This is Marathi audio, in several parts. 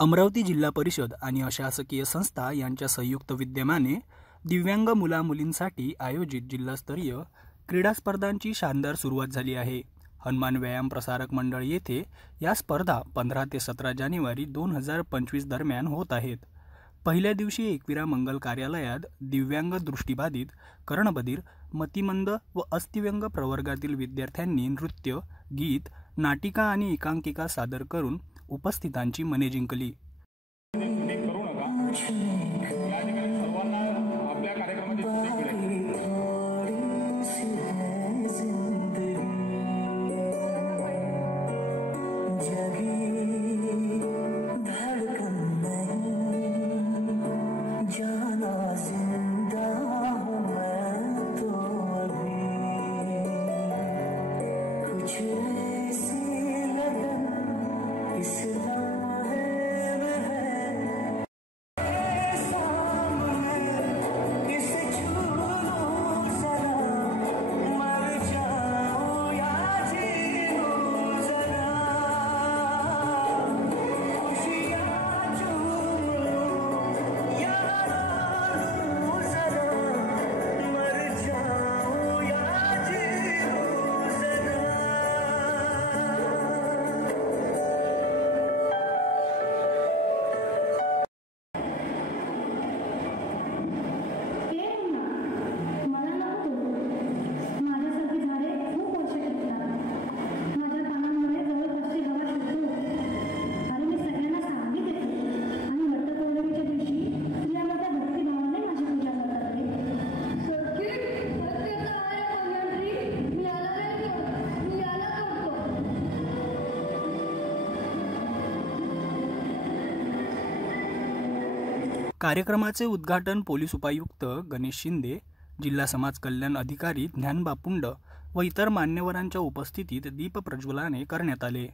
अमरावती जिल्हा परिषद आणि अशासकीय संस्था यांच्या संयुक्त विद्यमाने दिव्यांग मुला-मुलींसाठी आयोजित जिल्हास्तरीय क्रीडा स्पर्धांची शानदार सुरुवात झाली आहे। हनुमान व्यायाम प्रसारक मंडळ येथे या स्पर्धा 15 ते 17 जानेवारी 2025 दरम्यान होत आहेत। पहिल्या दिवशी एकविरा मंगल कार्यालयात दिव्यांग, दृष्टिबाधित, कर्णबधिर, मतिमंद व अस्थिव्यंग प्रवर्गातील विद्यार्थ्यांनी नृत्य, गीत, नाटिका आणि एकांकिका सादर करून उपस्थितांची मने जिंकली। कार्यक्रमाचे उद्घाटन पोलीस उपायुक्त गणेश शिंदे, जिल्हा समाज कल्याण अधिकारी ज्ञानबा पुंड व इतर मान्यवरांच्या उपस्थितीत दीप प्रज्वलनाने करण्यात आले।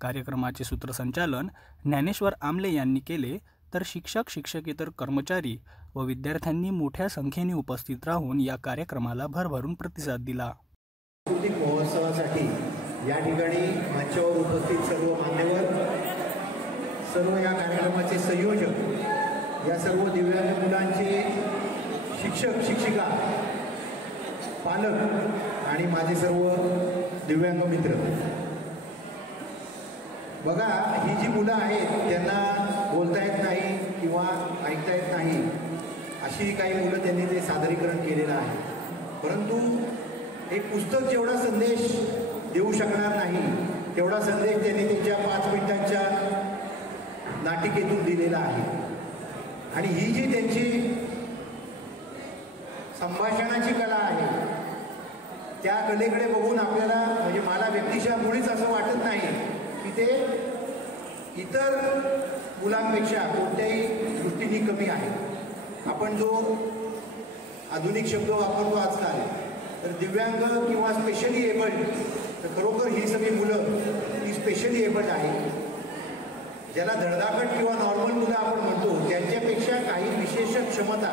कार्यक्रमाचे सूत्रसंचालन ज्ञानेश्वर आमले यांनी केले, तर शिक्षक, शिक्षकेतर कर्मचारी व विद्यार्थ्यांनी मोठ्या संख्येने उपस्थित राहून या कार्यक्रमाला भरभरून प्रतिसाद दिला। सांस्कृतिक महोत्सवासाठी या ठिकाणी मंचावर उपस्थित सर्व मान्यवर, सर्व या कार्यक्रमाचे संयोजक, या सर्व दिव्यांग मुलांचे शिक्षक, शिक्षिका, पालक आणि माझे सर्व दिव्यांग मित्र, बघा, ही जी मुलं आहेत त्यांना बोलता येत नाही किंवा ऐकता येत नाही, अशी काही मुलं त्यांनी ते सादरीकरण केलेलं आहे। परंतु एक पुस्तक जेवढा संदेश देऊ शकणार नाही तेवढा संदेश त्यांनी त्याच्या 5 मिनिटांच्या नाटिकेतून दिलेला आहे। आणि ही जी त्यांची संभाषणाची कला आहे, त्या कलेकडे बघून आपल्याला, म्हणजे मला व्यक्तिशः मुळीच असं वाटत नाही की ते इतर मुलांपेक्षा कोणत्याही दृष्टीने कमी आहे। आपण जो आधुनिक शब्द वापरतो आजकाल, तर दिव्यांग किंवा स्पेशली एबल्ड, तर खरोखर ही सगळी मुलं ही स्पेशली एबल्ड आहे। ज्याला धडधाकट किंवा नॉर्मल मुलं आपण म्हणतो, त्यांच्यापेक्षा काही विशेष क्षमता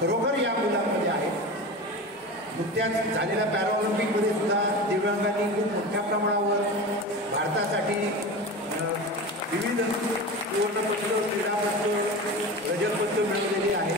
खरोखर या मुलांमध्ये आहेत। नुकत्याच झालेल्या पॅराऑलिम्पिकमध्ये सुद्धा दिव्यांगांनी खूप मोठ्या प्रमाणावर भारतासाठी विविध सुवर्णपदक, क्रीडापदक, रजतपदक मिळवलेली